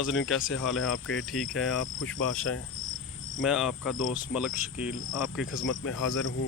नाज़रीन, कैसे हाल हैं आपके? ठीक हैं आप? खुशबाश हैं? मैं आपका दोस्त मलक शकील आपकी खिदमत में हाज़िर हूँ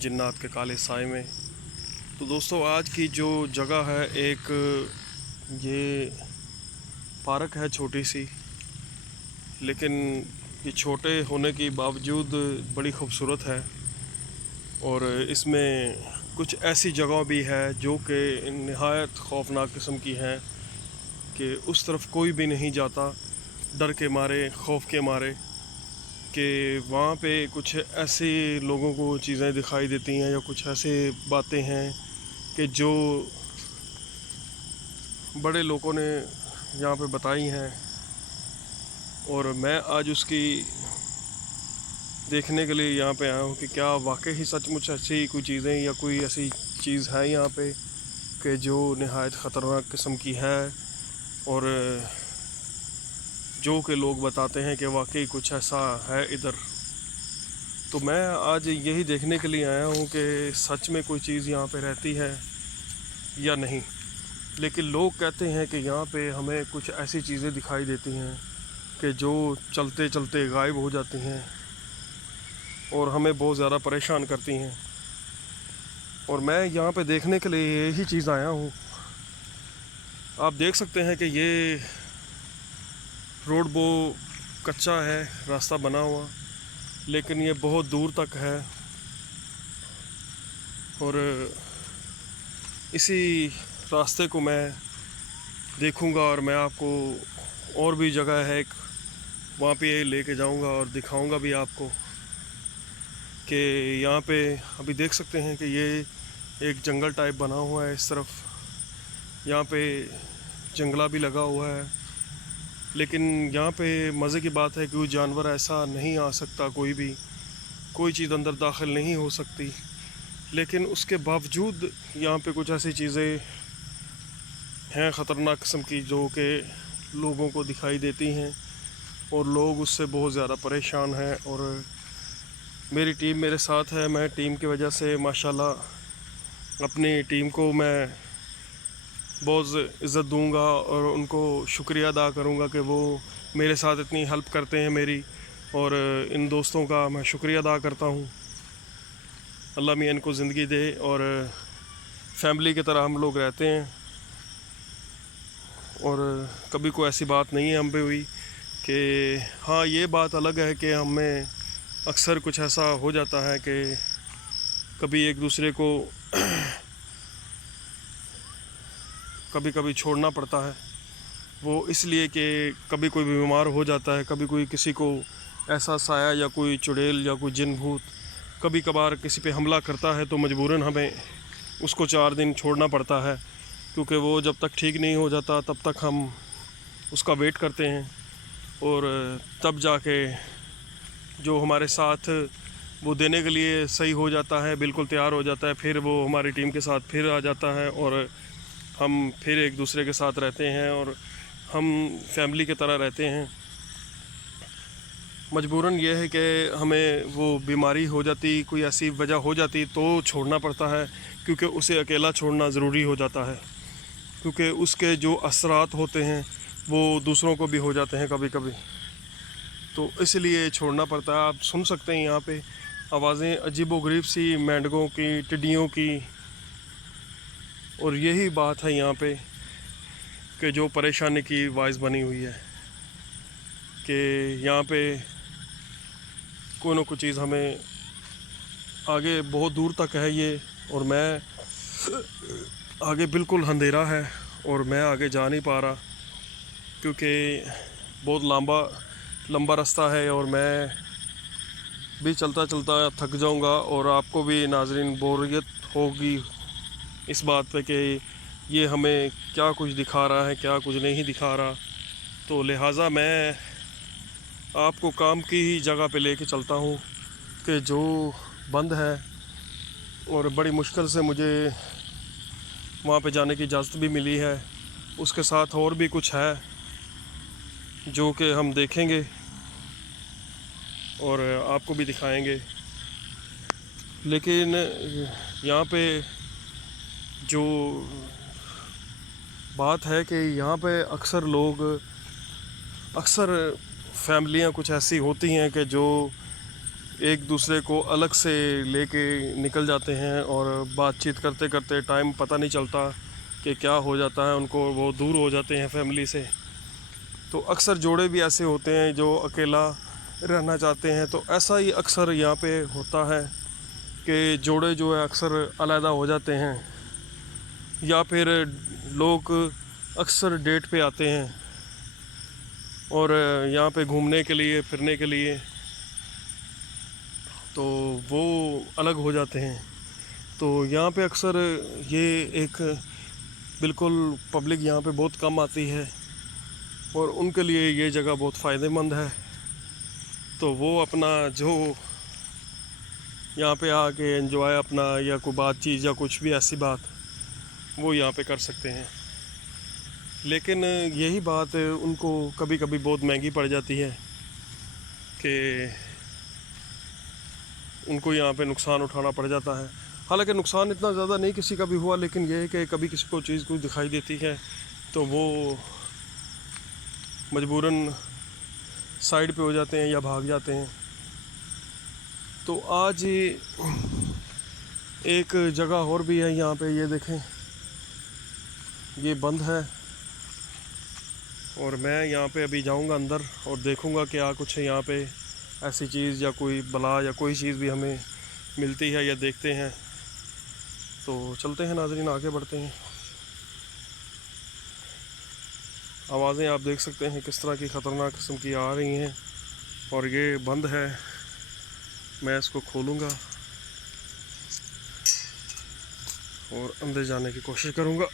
जिन्नात के काले साए में। तो दोस्तों, आज की जो जगह है, एक ये पार्क है छोटी सी, लेकिन ये छोटे होने के बावजूद बड़ी खूबसूरत है। और इसमें कुछ ऐसी जगह भी है जो कि नहायत ख़ौफनाक किस्म की हैं कि उस तरफ कोई भी नहीं जाता, डर के मारे, खौफ के मारे, कि वहाँ पे कुछ ऐसे लोगों को चीज़ें दिखाई देती हैं या कुछ ऐसे बातें हैं कि जो बड़े लोगों ने यहाँ पे बताई हैं। और मैं आज उसकी देखने के लिए यहाँ पे आया हूँ कि क्या वाकई ही सचमुच ऐसी कोई चीज़ें या कोई ऐसी चीज़ है यहाँ पे कि जो नहायत ख़तरनाक किस्म की है, और जो कि लोग बताते हैं कि वाकई कुछ ऐसा है इधर। तो मैं आज यही देखने के लिए आया हूँ कि सच में कोई चीज़ यहाँ पे रहती है या नहीं। लेकिन लोग कहते हैं कि यहाँ पे हमें कुछ ऐसी चीज़ें दिखाई देती हैं कि जो चलते चलते गायब हो जाती हैं और हमें बहुत ज़्यादा परेशान करती हैं। और मैं यहाँ पे देखने के लिए यही चीज़ आया हूँ। आप देख सकते हैं कि ये रोड वो कच्चा है, रास्ता बना हुआ, लेकिन ये बहुत दूर तक है। और इसी रास्ते को मैं देखूंगा और मैं आपको और भी जगह है एक, वहाँ पे लेके जाऊंगा और दिखाऊंगा भी आपको कि यहाँ पे अभी देख सकते हैं कि ये एक जंगल टाइप बना हुआ है। इस तरफ यहाँ पे जंगला भी लगा हुआ है, लेकिन यहाँ पे मज़े की बात है कि कोई जानवर ऐसा नहीं आ सकता, कोई चीज़ अंदर दाखिल नहीं हो सकती। लेकिन उसके बावजूद यहाँ पे कुछ ऐसी चीज़ें हैं ख़तरनाक किस्म की जो कि लोगों को दिखाई देती हैं और लोग उससे बहुत ज़्यादा परेशान हैं। और मेरी टीम मेरे साथ है। मैं टीम की वजह से माशाल्लाह अपनी टीम को मैं बहुत इज़्ज़त दूंगा और उनको शुक्रिया अदा करूंगा कि वो मेरे साथ इतनी हेल्प करते हैं मेरी। और इन दोस्तों का मैं शुक्रिया अदा करता हूं। अल्लाह मियां इनको ज़िंदगी दे और फैमिली की तरह हम लोग रहते हैं। और कभी कोई ऐसी बात नहीं है हम पे हुई कि हाँ, ये बात अलग है कि हमें अक्सर कुछ ऐसा हो जाता है कि कभी एक दूसरे को कभी कभी छोड़ना पड़ता है। वो इसलिए कि कभी कोई बीमार हो जाता है, कभी कोई किसी को ऐसा साया या कोई चुड़ैल या कोई जिन भूत कभी कभार किसी पे हमला करता है, तो मजबूरन हमें उसको 4 दिन छोड़ना पड़ता है, क्योंकि वो जब तक ठीक नहीं हो जाता तब तक हम उसका वेट करते हैं। और तब जाके जो हमारे साथ वो देने के लिए सही हो जाता है, बिल्कुल तैयार हो जाता है, फिर वो हमारी टीम के साथ फिर आ जाता है और हम फिर एक दूसरे के साथ रहते हैं और हम फैमिली की तरह रहते हैं। मजबूरन ये है कि हमें वो बीमारी हो जाती, कोई ऐसी वजह हो जाती तो छोड़ना पड़ता है, क्योंकि उसे अकेला छोड़ना ज़रूरी हो जाता है, क्योंकि उसके जो असरात होते हैं वो दूसरों को भी हो जाते हैं कभी कभी, तो इसलिए छोड़ना पड़ता है। आप सुन सकते हैं यहाँ पे आवाज़ें अजीबोगरीब सी, मेंढकों की, टिड्डियों की। और यही बात है यहाँ पे कि जो परेशानी की बाइस बनी हुई है कि यहाँ पे कोई ना कोई चीज़ हमें आगे बहुत दूर तक है ये, और मैं आगे बिल्कुल अंधेरा है और मैं आगे जा नहीं पा रहा, क्योंकि बहुत लंबा रास्ता है और मैं भी चलता चलता थक जाऊंगा और आपको भी नाजरीन बोरियत होगी इस बात पे कि ये हमें क्या कुछ दिखा रहा है, क्या कुछ नहीं दिखा रहा। तो लिहाजा मैं आपको काम की ही जगह पे लेके चलता हूँ कि जो बंद है, और बड़ी मुश्किल से मुझे वहाँ पे जाने की इजाज़त भी मिली है। उसके साथ और भी कुछ है जो कि हम देखेंगे और आपको भी दिखाएंगे। लेकिन यहाँ पे जो बात है कि यहाँ पे अक्सर लोग अक्सर फैमिलियां कुछ ऐसी होती हैं कि जो एक दूसरे को अलग से लेके निकल जाते हैं और बातचीत करते करते टाइम पता नहीं चलता कि क्या हो जाता है उनको, वो दूर हो जाते हैं फैमिली से। तो अक्सर जोड़े भी ऐसे होते हैं जो अकेला रहना चाहते हैं। तो ऐसा ही अक्सर यहाँ पे होता है कि जोड़े जो है अक्सर अलहदा हो जाते हैं, या फिर लोग अक्सर डेट पे आते हैं और यहाँ पे घूमने के लिए फिरने के लिए, तो वो अलग हो जाते हैं। तो यहाँ पे अक्सर ये एक बिल्कुल पब्लिक यहाँ पे बहुत कम आती है और उनके लिए ये जगह बहुत फ़ायदेमंद है। तो वो अपना जो यहाँ पे आके एंजॉय अपना, या कोई बातचीत या कुछ भी ऐसी बात, वो यहाँ पे कर सकते हैं। लेकिन यही बात उनको कभी कभी बहुत महंगी पड़ जाती है कि उनको यहाँ पे नुकसान उठाना पड़ जाता है। हालांकि नुकसान इतना ज़्यादा नहीं किसी का भी हुआ, लेकिन यह है कि कभी किसी को चीज़ कुछ दिखाई देती है तो वो मजबूरन साइड पे हो जाते हैं या भाग जाते हैं। तो आज एक जगह और भी है यहाँ पे, ये देखें, ये बंद है और मैं यहाँ पे अभी जाऊँगा अंदर और देखूँगा क्या कुछ है यहाँ पे ऐसी चीज़ या कोई बला या कोई चीज़ भी हमें मिलती है या देखते हैं। तो चलते हैं नाज़रीन, आगे बढ़ते हैं। आवाज़ें आप देख सकते हैं किस तरह की ख़तरनाक किस्म की आ रही हैं और ये बंद है। मैं इसको खोलूँगा और अंदर जाने की कोशिश करूँगा।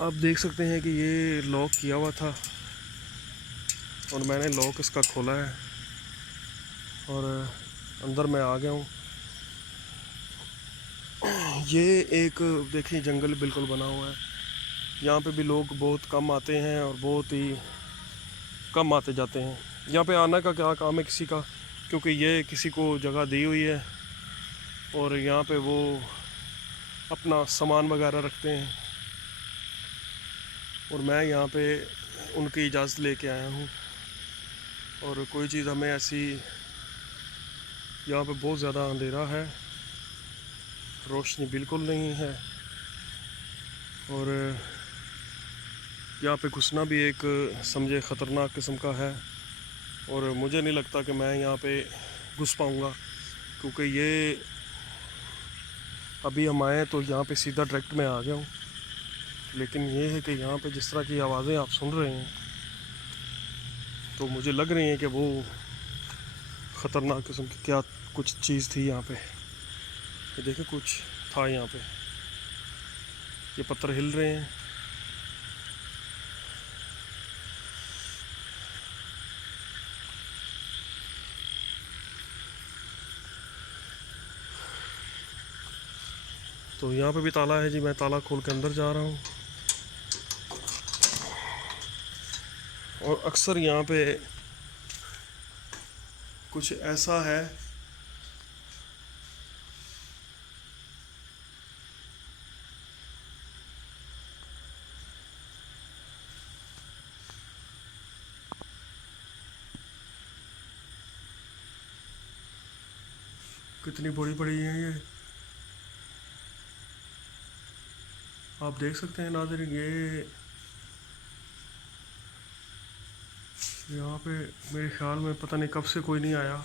आप देख सकते हैं कि ये लॉक किया हुआ था और मैंने लॉक इसका खोला है और अंदर मैं आ गया हूँ। ये एक देखिए जंगल बिल्कुल बना हुआ है। यहाँ पे भी लोग बहुत कम आते हैं और बहुत ही कम आते जाते हैं। यहाँ पे आना का क्या काम है किसी का, क्योंकि ये किसी को जगह दी हुई है और यहाँ पे वो अपना सामान वगैरह रखते हैं और मैं यहाँ पे उनकी इजाज़त लेके आया हूँ। और कोई चीज़ हमें ऐसी, यहाँ पे बहुत ज़्यादा अंधेरा है, रोशनी बिल्कुल नहीं है और यहाँ पे घुसना भी एक समझे ख़तरनाक किस्म का है और मुझे नहीं लगता कि मैं यहाँ पे घुस पाऊँगा, क्योंकि ये अभी हम आए तो यहाँ पे सीधा डायरेक्ट में आ गया हूँ। लेकिन ये है कि यहाँ पे जिस तरह की आवाज़ें आप सुन रहे हैं तो मुझे लग रही है कि वो ख़तरनाक किस्म की क्या कुछ चीज़ थी यहाँ पे। ये देखें कुछ था यहाँ पे, ये पत्थर हिल रहे हैं। तो यहाँ पे भी ताला है जी, मैं ताला खोल के अंदर जा रहा हूँ। और अक्सर यहाँ पे कुछ ऐसा है कितनी बड़ी बड़ी है ये, आप देख सकते हैं नाज़रीन। ये यहाँ पे मेरे ख्याल में पता नहीं कब से कोई नहीं आया।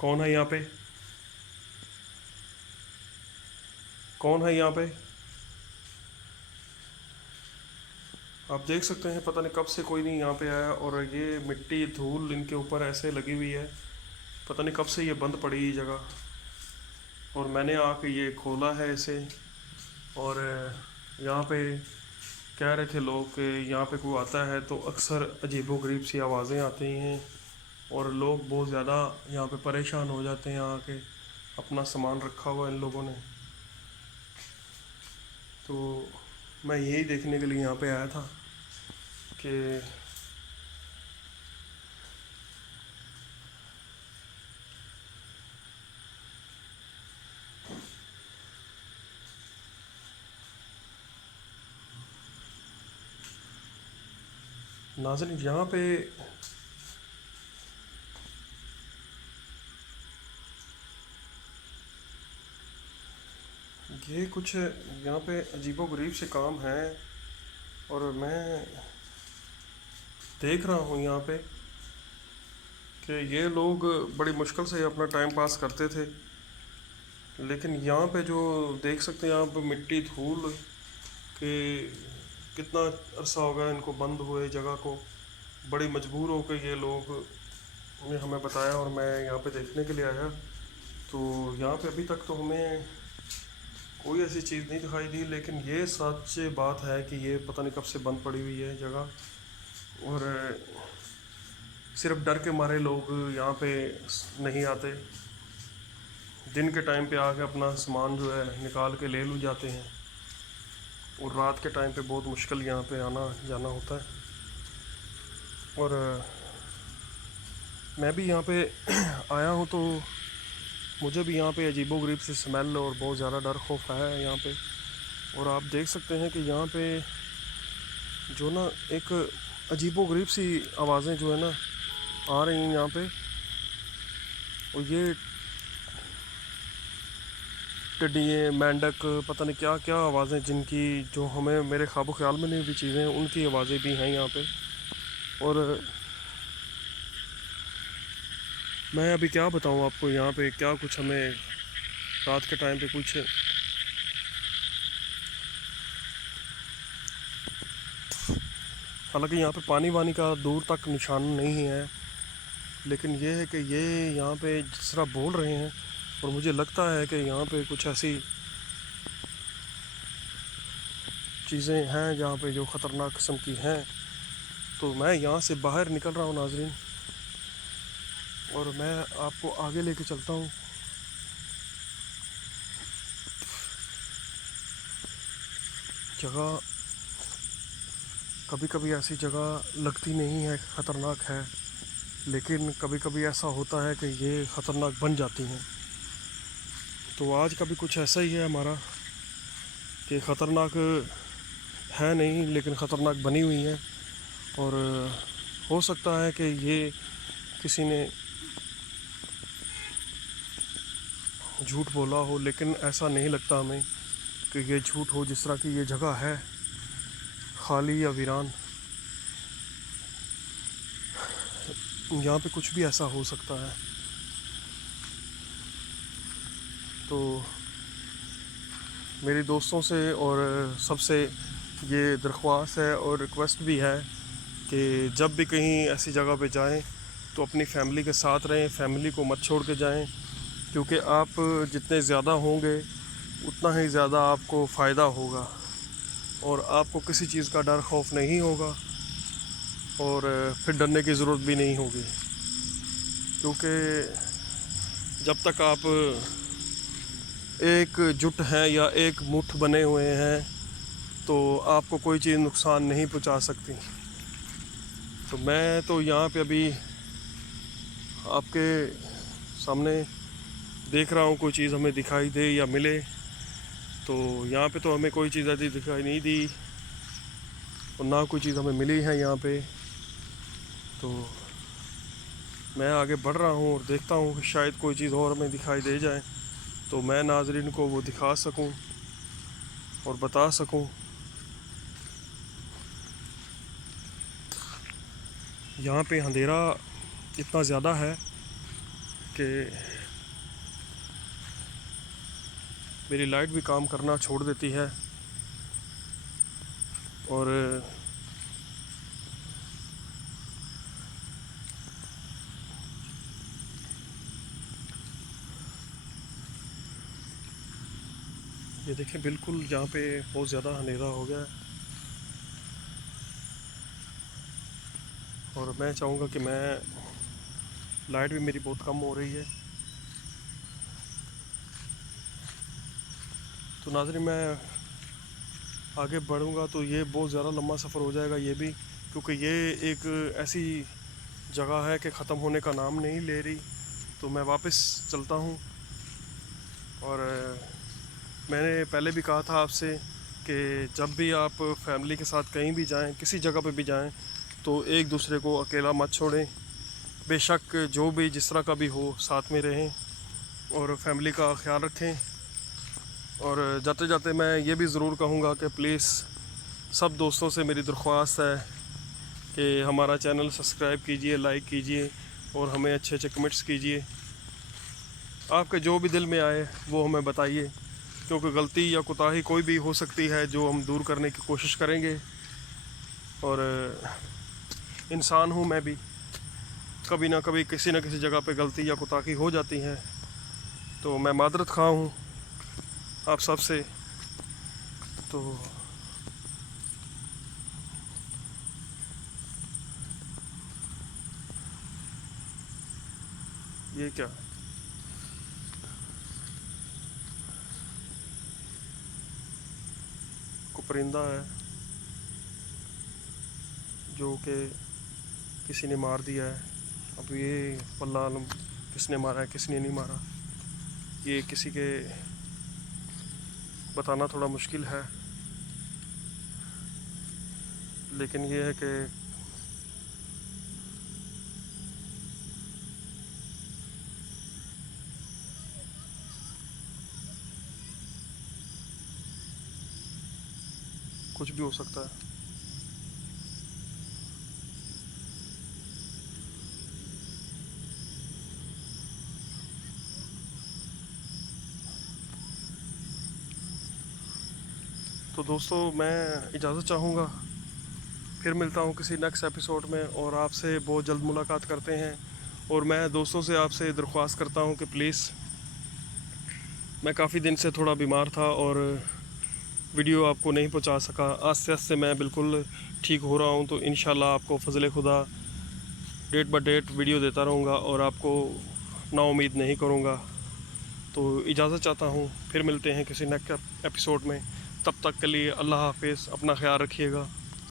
कौन है यहाँ पे, कौन है यहाँ पे? आप देख सकते हैं पता नहीं कब से कोई नहीं यहाँ पे आया और ये मिट्टी धूल इनके ऊपर ऐसे लगी हुई है। पता नहीं कब से ये बंद पड़ी ये जगह और मैंने आके ये खोला है इसे। और यहाँ पे कह रहे थे लोग कि यहाँ पे कोई आता है तो अक्सर अजीबोगरीब सी आवाज़ें आती हैं और लोग बहुत ज़्यादा यहाँ पे परेशान हो जाते हैं आके। अपना सामान रखा हुआ इन लोगों ने, तो मैं यही देखने के लिए यहाँ पे आया था कि नाज़रीन, यहाँ पे ये कुछ यहाँ पे अजीबो-गरीब से काम हैं, और मैं देख रहा हूँ यहाँ पे कि ये लोग बड़ी मुश्किल से अपना टाइम पास करते थे। लेकिन यहाँ पे जो देख सकते हैं यहाँ पे मिट्टी धूल के कितना अरसा हो गया इनको बंद हुए जगह को। बड़ी मजबूर हो के ये लोग ने हमें बताया, और मैं यहाँ पे देखने के लिए आया। तो यहाँ पे अभी तक तो हमें कोई ऐसी चीज़ नहीं दिखाई दी, लेकिन ये सच बात है कि ये पता नहीं कब से बंद पड़ी हुई है जगह। और सिर्फ डर के मारे लोग यहाँ पे नहीं आते। दिन के टाइम पे आके अपना सामान जो है निकाल के ले लू जाते हैं, और रात के टाइम पे बहुत मुश्किल यहाँ पे आना जाना होता है। और मैं भी यहाँ पे आया हूँ तो मुझे भी यहाँ पे अजीबो-गरीब सी स्मेल और बहुत ज़्यादा डर खौफ है यहाँ पे। और आप देख सकते हैं कि यहाँ पे जो ना एक अजीबो-गरीब सी आवाज़ें जो है ना आ रही हैं यहाँ पे। और ये टिड्डियाँ, मेंढक, पता नहीं क्या क्या आवाज़ें जिनकी जो हमें मेरे ख्वाबो ख्याल में नहीं भी चीज़ें हैं, उनकी आवाज़ें भी हैं यहाँ पे। और मैं अभी क्या बताऊँ आपको, यहाँ पे क्या कुछ हमें रात के टाइम पे कुछ हालांकि यहाँ पे पानी वानी का दूर तक निशान नहीं है, लेकिन ये है कि ये यहाँ पे जिस तरह बोल रहे हैं, और मुझे लगता है कि यहाँ पे कुछ ऐसी चीज़ें हैं जहाँ पे जो ख़तरनाक किस्म की हैं। तो मैं यहाँ से बाहर निकल रहा हूँ नाज़रीन, और मैं आपको आगे लेके चलता हूँ। जगह कभी कभी ऐसी जगह लगती नहीं है ख़तरनाक है, लेकिन कभी कभी ऐसा होता है कि ये ख़तरनाक बन जाती हैं। तो आज का भी कुछ ऐसा ही है हमारा कि ख़तरनाक है नहीं, लेकिन ख़तरनाक बनी हुई है। और हो सकता है कि ये किसी ने झूठ बोला हो, लेकिन ऐसा नहीं लगता हमें कि ये झूठ हो। जिस तरह की ये जगह है खाली या वीरान, यहाँ पे कुछ भी ऐसा हो सकता है। तो मेरी दोस्तों से और सबसे ये दरख्वास्त है और रिक्वेस्ट भी है कि जब भी कहीं ऐसी जगह पे जाएं तो अपनी फैमिली के साथ रहें, फैमिली को मत छोड़ के जाएं, क्योंकि आप जितने ज़्यादा होंगे उतना ही ज़्यादा आपको फ़ायदा होगा, और आपको किसी चीज़ का डर खौफ नहीं होगा, और फिर डरने की ज़रूरत भी नहीं होगी। क्योंकि जब तक आप एक जुट हैं या एक मुठ बने हुए हैं तो आपको कोई चीज़ नुकसान नहीं पहुंचा सकती। तो मैं तो यहाँ पे अभी आपके सामने देख रहा हूँ, कोई चीज़ हमें दिखाई दे या मिले। तो यहाँ पे तो हमें कोई चीज़ ऐसी दिखाई नहीं दी, और ना कोई चीज़ हमें मिली है यहाँ पे। तो मैं आगे बढ़ रहा हूँ और देखता हूँ कि शायद कोई चीज़ और हमें दिखाई दे जाए, तो मैं नाज़रीन को वो दिखा सकूँ और बता सकूँ। यहाँ पे अंधेरा इतना ज़्यादा है कि मेरी लाइट भी काम करना छोड़ देती है, और ये देखें बिल्कुल यहाँ पे बहुत ज़्यादा अंधेरा हो गया है। और मैं चाहूँगा कि मैं लाइट भी मेरी बहुत कम हो रही है। तो नाज़रीन, मैं आगे बढ़ूँगा तो ये बहुत ज़्यादा लंबा सफ़र हो जाएगा ये भी, क्योंकि ये एक ऐसी जगह है कि ख़त्म होने का नाम नहीं ले रही। तो मैं वापस चलता हूँ। और मैंने पहले भी कहा था आपसे कि जब भी आप फैमिली के साथ कहीं भी जाएं, किसी जगह पे भी जाएं, तो एक दूसरे को अकेला मत छोड़ें। बेशक जो भी जिस तरह का भी हो, साथ में रहें और फैमिली का ख्याल रखें। और जाते जाते मैं ये भी ज़रूर कहूँगा कि प्लीज़ सब दोस्तों से मेरी दरख्वास्त है कि हमारा चैनल सब्सक्राइब कीजिए, लाइक कीजिए और हमें अच्छे अच्छे कमेंट्स कीजिए। आपके जो भी दिल में आए वो हमें बताइए, क्योंकि गलती या कोताही कोई भी हो सकती है जो हम दूर करने की कोशिश करेंगे। और इंसान हूँ मैं भी, कभी ना कभी किसी न किसी जगह पे गलती या कोताही हो जाती है, तो मैं मादरत खा हूँ आप सब से। तो ये क्या को परिंदा है जो कि किसी ने मार दिया है। अब ये पल्ला किसने मारा है किसने नहीं मारा, ये किसी के बताना थोड़ा मुश्किल है। लेकिन ये है कि कुछ भी हो सकता है। तो दोस्तों मैं इजाज़त चाहूँगा, फिर मिलता हूँ किसी नेक्स्ट एपिसोड में और आपसे बहुत जल्द मुलाकात करते हैं। और मैं दोस्तों से आपसे दरख्वास्त करता हूँ कि प्लीज़, मैं काफ़ी दिन से थोड़ा बीमार था और वीडियो आपको नहीं पहुँचा सका। आस्ते आस्ते मैं बिल्कुल ठीक हो रहा हूँ, तो इंशाल्लाह आपको फजल खुदा डेट बाय डेट वीडियो देता रहूँगा और आपको नाउम्मीद नहीं करूँगा। तो इजाज़त चाहता हूँ, फिर मिलते हैं किसी नेक्स्ट एपिसोड में। तब तक के लिए अल्लाह हाफिज़, अपना ख्याल रखिएगा।